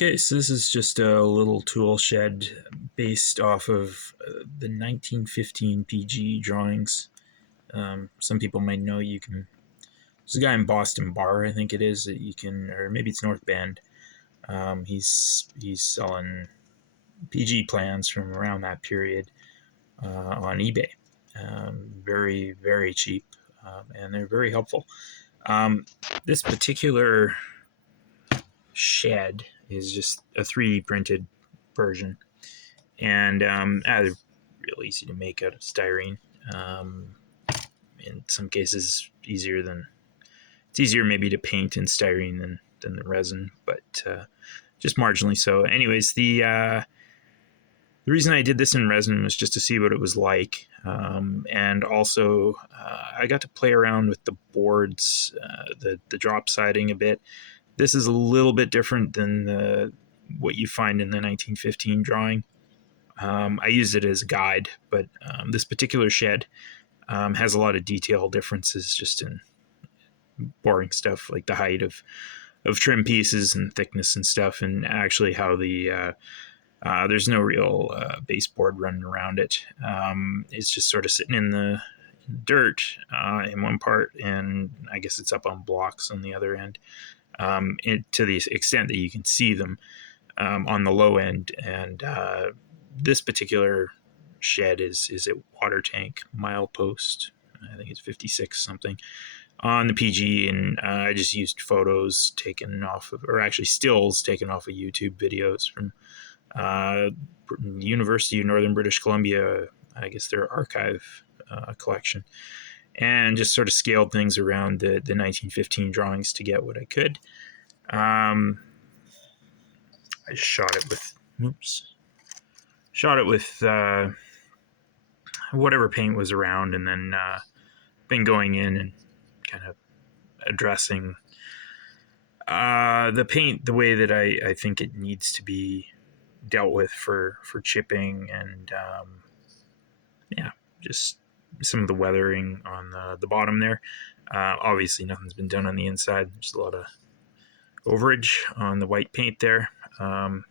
Okay, so this is just a little tool shed based off of the 1915 PGE drawings. Some people might know you can. There's a guy in Boston Bar, I think it is, that you can, or maybe it's North Bend. He's selling PG plans from around that period on eBay. Very, very cheap, and they're very helpful. This particular shed is just a 3D printed version, and they're real easy to make out of styrene. In some cases, it's easier maybe to paint in styrene than the resin, but just marginally so. Anyways, the reason I did this in resin was just to see what it was like, and also I got to play around with the boards, the drop siding a bit. This is a little bit different than what you find in the 1915 drawing. I used it as a guide, but this particular shed has a lot of detail differences just in boring stuff like the height of trim pieces and thickness and stuff, and actually how there's no real baseboard running around it. It's just sort of sitting in the dirt in one part, and I guess it's up on blocks on the other end. To the extent that you can see them on the low end. And this particular shed is a water tank milepost. I think it's 56 something on the PG, and I just used photos taken off of, or actually stills taken off of YouTube videos from University of Northern British Columbia, I guess their archive collection, and just sort of scaled things around the 1915 drawings to get what I could. I shot it with whatever paint was around, and then been going in and kind of addressing the paint the way that I think it needs to be dealt with for chipping, and just some of the weathering on the bottom there. Obviously nothing's been done on the inside. There's a lot of overage on the white paint there. Some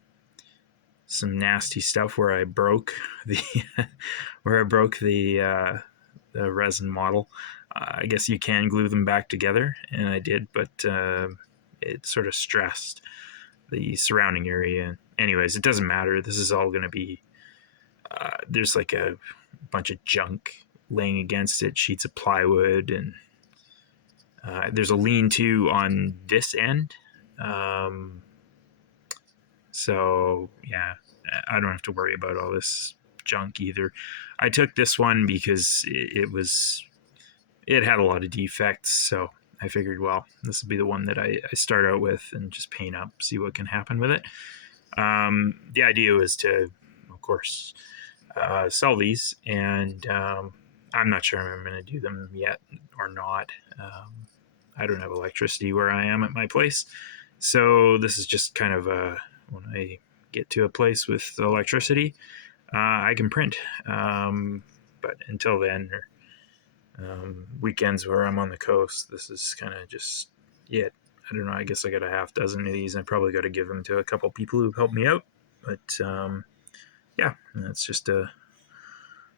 nasty stuff where I broke the the resin model. I guess you can glue them back together, and I did, but it sort of stressed the surrounding area. Anyways, it doesn't matter. This is all going to be there's like a bunch of junk laying against it, sheets of plywood, and there's a lean-to on this end. So yeah, I don't have to worry about all this junk either. I took this one because it had a lot of defects, so I figured, well, this will be the one that I start out with and just paint up, see what can happen with it. The idea was to, of course, sell these, and I'm not sure I'm going to do them yet or not. I don't have electricity where I am at my place, so this is just kind of when I get to a place with electricity, I can print. But until then, weekends where I'm on the coast, this is kind of just it. I don't know. I guess I got a half dozen of these. I probably got to give them to a couple people who've helped me out. But yeah, that's just a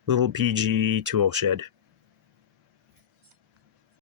little PG tool shed.